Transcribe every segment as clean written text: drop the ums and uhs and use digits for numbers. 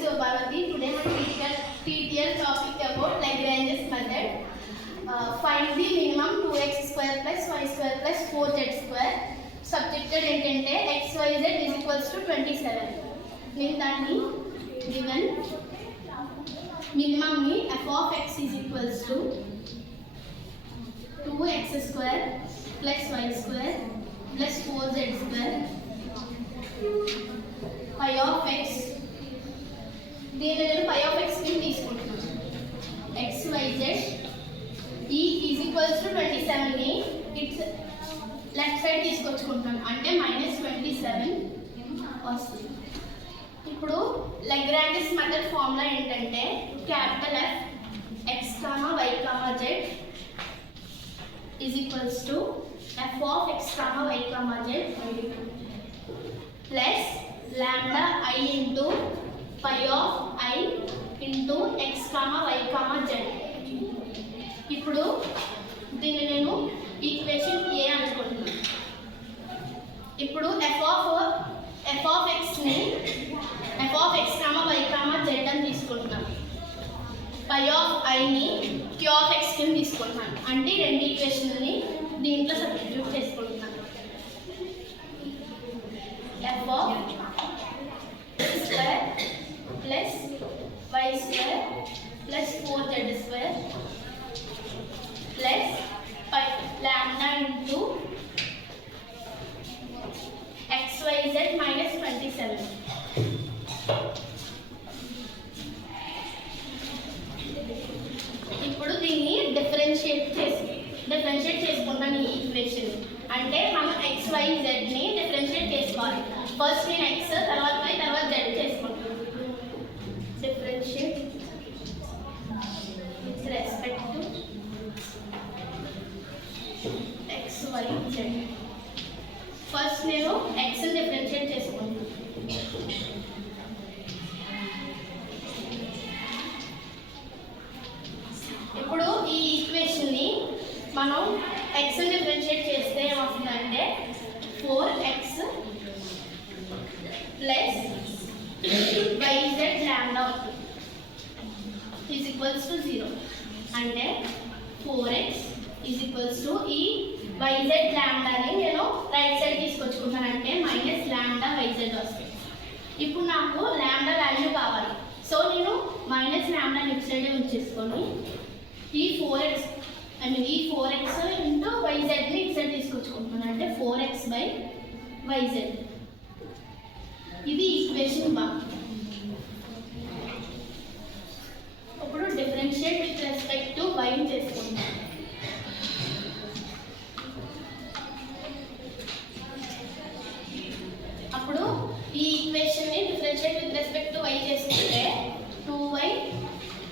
So Bharati, today my TTL topic about Lagrange's method. Find the minimum 2x square plus y square plus 4z square. Subjected ఏంటంటే xyz is equals to 27. నేను దాన్ని given minimum ని f of x is equals to 2x square plus y square plus 4z square phi of x దీని నేను phi of x ని తీసుకుంటున్నాను xyz e is equals to 27 ని it's left side తీసుకొచ్చుకుంటున్నాను అంటే -27 వస్తుంది. ఇప్పుడు లాగ్రాంజెస్ మెథడ్ ఫార్ములా ఏంటంటే capital F x, y, z is equals to f of x, y, z plus lambda I into phi of I into x, y, z. ఇప్పుడు దీన్ని నేను ఈక్వేషన్ A అనుకుంటున్నాను. ఇప్పుడు f of x ని f of x, y, z అని తీసుకుంటున్నాను. phi of I ని q of x కింద తీసుకుంటున్నాను. అంటే రెండు ఈక్వేషన్ని దీంట్లో సబ్స్టిట్యూట్ చేసుకుంటున్నాను. f of x square plus y square plus 4z square plus lambda into xyz minus 27. ఇప్పుడు దీన్ని డిఫరెన్షియేట్ చేసుకుంటాను ఈ ఈక్వేషన్. అంటే మనం xyz ని డిఫరెన్షియేట్ చేసుకోవాలి. ఫస్ట్ నేను x తర్వాత y తర్వాత z చేసుకుంటాను. Differentiate with respect to xyz. First నేను x ని డిఫరెన్షియేట్ చేసుకుంటాను. ఇప్పుడు ఈ ఈక్వేషన్ ని మనం x ని డిఫరెన్షియేట్ చేస్తే ఏమవుతుందంటే 4x plus yz lambda is equals to 0. అంటే 4x ఈజ్ ఈక్వల్స్ టు ఈ yz లాంబ్డాని నేను రైట్ సైడ్ తీసుకొచ్చుకుంటాను. అంటే మైనస్ లాంబ్డా yz వస్తుంది. ఇప్పుడు నాకు లాంబ్డా వాల్యూ కావాలి. సో నేను మైనస్ లాంబ్డా లెఫ్ట్ సైడ్ ఉంచేసుకొని ఈ 4x ఇంటూ yz ని ఇటు సైడ్ తీసుకొచ్చుకుంటున్నాను. అంటే 4x బై yz. ఇది ఈక్వేషన్ 1. ఇప్పుడు differentiate with respect to y చేసుకుంటాను. అప్పుడు ఈ ఈక్వేషన్ ని differentiate with respect to y చేసుకుంటే 2y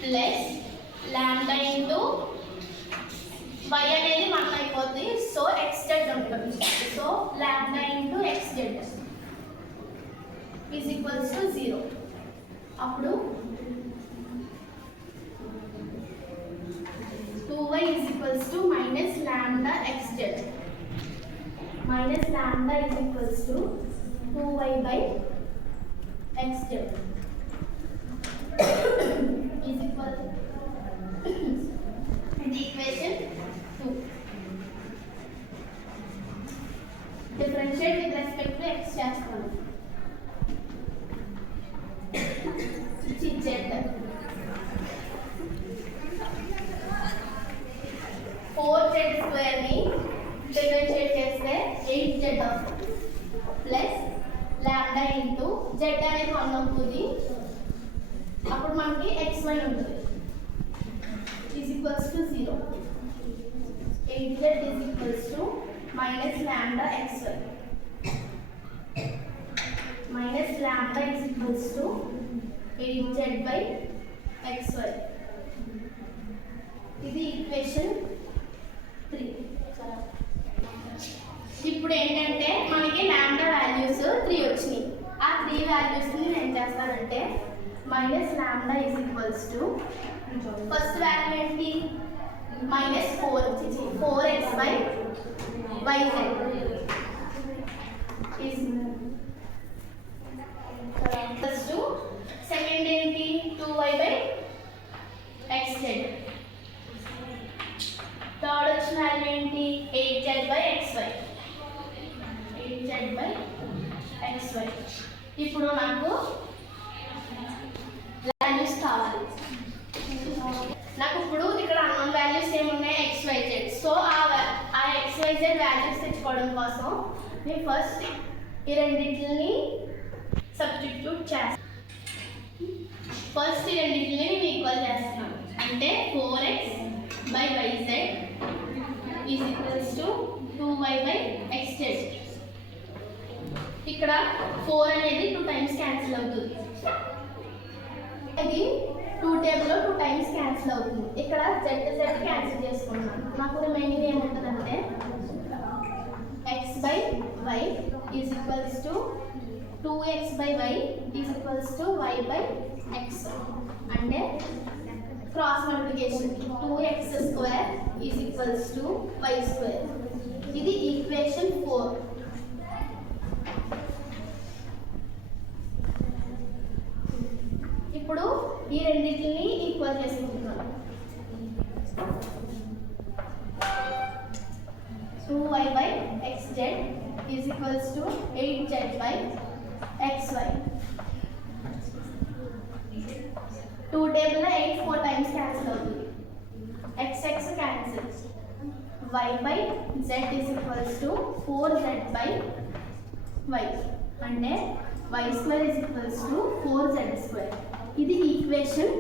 plus lambda into y అనేది 1 అయిపోతుంది. సో xz ఉంటుంది. So lambda into xz is equals to 0. అప్పుడు 2y is equals to minus lambda xz. Minus lambda is equals to 2y by xz is equal ఇది equation 2. Differentiate with respect to x చేస్తాను. z 4z square ని differentiate చేస్తే 8z వస్తుంది. Plus lambda into z అనేది 1 అవుతుంది. అప్పుడు మనకి xy ఉంటుంది. Is equals to 0. 8z is equals to minus lambda xy minus lambda is equals to 8z by xy. ఇది ఈక్వేషన్ 3. ఇప్పుడు ఏంటంటే మనకి లాంబ్డా వాల్యూస్ 3 వచ్చినాయి. ఆ 3 వాల్యూస్ని నేను చేస్తానంటే minus lambda is equals to first value ఏంటి -4x by yz is plus to second xz. Third వచ్చిన వాల్యూ ఏంటి 8z/xy. 8z/xy. ఇప్పుడు నాకు వాల్యూస్ కావాలి. నాకు ఇప్పుడు ఇక్కడ అన్నోన్ వాల్యూస్ ఏమున్నాయి xyz. సో ఆ xyz వాల్యూస్ తెచ్చుకోవడం కోసం నేను ఫస్ట్ ఈ రెండింటిని సబ్స్టిట్యూట్ చేస్తాను. ఫస్ట్ ఈ రెండింటిని నేను ఈక్వల్ చేస్తున్నాను. అంటే 4x/yz is equals to 2y/xz. ఇక్కడ 4 అనేది 2 టైమ్స్ క్యాన్సిల్ అవుతుంది. ఇది 2 టేబుల్లో 2 టైమ్స్ క్యాన్సిల్ అవుతుంది. ఇక్కడ z క్యాన్సిల్ చేసుకుంటున్నాను. నాకు రిమైనింగ్ ఏముంటుందంటే x/y is equals to 2x/y is equals to y/x. అంటే cross multiplication 2x² is equals to y². ఇది ఈక్వేషన్ 4. ఇప్పుడు ఈ రెండింటిని ఈక్వల్ చేసుకుంటున్నాను. 2y/xz is equals to 8z/xy. 2 టేబుల్లో 8 4 టైమ్స్ క్యాన్సిల్ అవుతుంది. x cancel. y/z is equals to 4z/y. అంటే y² is equals to 4z². ఇది ఈక్వేషన్